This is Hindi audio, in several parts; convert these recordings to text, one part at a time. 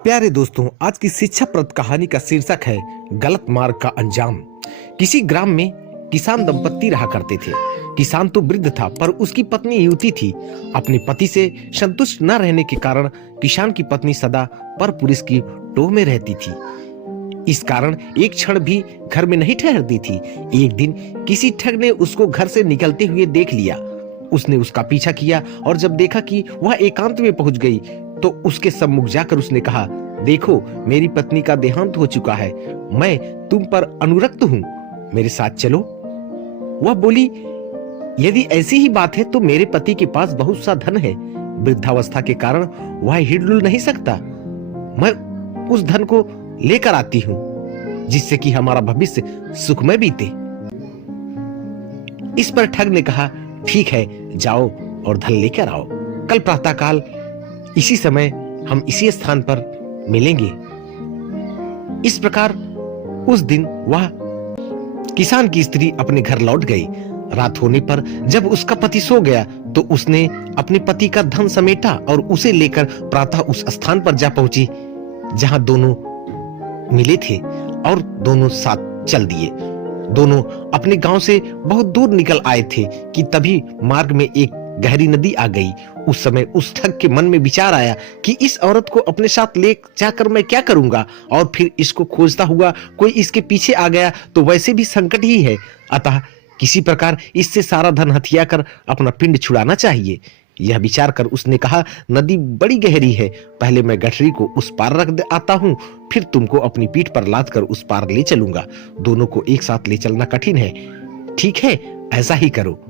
प्यारे दोस्तों, आज की शिक्षाप्रद कहानी का शीर्षक है गलत मार्ग का अंजाम। किसी ग्राम में किसान दंपत्ति रहा करते थे। किसान तो वृद्ध था, पर उसकी पत्नी युवती थी। अपने पति से संतुष्ट न रहने के कारण किसान की पत्नी सदा परपुरुष की टोह में रहती थी। इस कारण एक क्षण भी घर में नहीं ठहरती थी। एक दिन किसी ठग ने उसको घर से निकलते हुए देख लिया। उसने उसका पीछा किया और जब देखा कि वह एकांत में पहुंच गई तो उसके सम्मुख जाकर उसने कहा, देखो, मेरी पत्नी का देहांत हो चुका है। मैं तुम पर अनुरक्त हूं, मेरे साथ चलो। वह बोली, यदि ऐसी ही बात है तो मेरे पति के पास बहुत सा धन है। वृद्धावस्था के कारण वह हिलडुल नहीं सकता। मैं उस धन को लेकर आती हूं, जिससे कि हमारा भविष्य सुखमय बीते। इस पर ठग ने कहा, ठीक है, जाओ और धन लेकर आओ। कल प्रातःकाल इसी समय हम इसी स्थान पर मिलेंगे। इस प्रकार उस दिन वह किसान की स्त्री अपने घर लौट गई। रात होने पर जब उसका पति सो गया तो उसने अपने पति का धन समेटा और उसे लेकर प्रातः उस स्थान पर जा पहुंची जहां दोनों मिले थे और दोनों साथ चल दिए। दोनों अपने गांव से बहुत दूर निकल आए थे कि तभी मार्ग में एक गहरी नदी आ गई। उस समय उस ठग के मन में विचार आया कि इस औरत को अपने साथ ले जाकर मैं क्या करूंगा, और फिर इसको खोजता हुआ कोई इसके पीछे आ गया तो वैसे भी संकट ही है। अतः किसी प्रकार इससे सारा धन हथिया कर अपना पिंड छुड़ाना चाहिए। यह विचार कर उसने कहा, नदी बड़ी गहरी है, पहले मैं गठरी को उस पार रख आता हूं, फिर तुमको अपनी पीठ पर लाद कर उस पार ले चलूंगा। दोनों को एक साथ ले चलना कठिन है। ठीक है, ऐसा ही करो,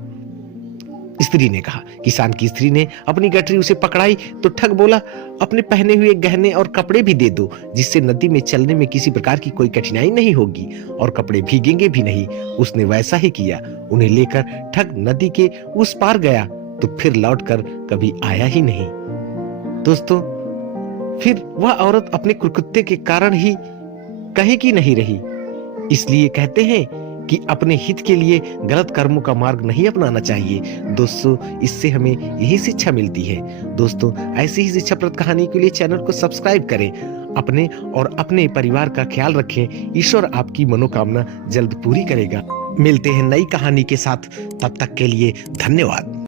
स्त्री ने कहा। किसान की स्त्री ने अपनी गठरी उसे पकड़ाई तो ठग बोला, अपने पहने हुए गहने और कपड़े भी दे दो, जिससे नदी में चलने में किसी प्रकार की कोई कठिनाई नहीं होगी और कपड़े भीगेंगे भी नहीं। उसने वैसा ही किया। उन्हें लेकर ठग नदी के उस पार गया तो फिर लौटकर कभी आया ही नहीं। दोस्तों, फिर वह औरत अपने कुकुत्ते के कारण ही कहीं की नहीं रही। इसलिए कहते हैं कि अपने हित के लिए गलत कर्मों का मार्ग नहीं अपनाना चाहिए। दोस्तों, इससे हमें यही शिक्षा मिलती है। दोस्तों, ऐसी ही शिक्षाप्रद कहानी के लिए चैनल को सब्सक्राइब करें। अपने और अपने परिवार का ख्याल रखें। ईश्वर आपकी मनोकामना जल्द पूरी करेगा। मिलते हैं नई कहानी के साथ, तब तक के लिए धन्यवाद।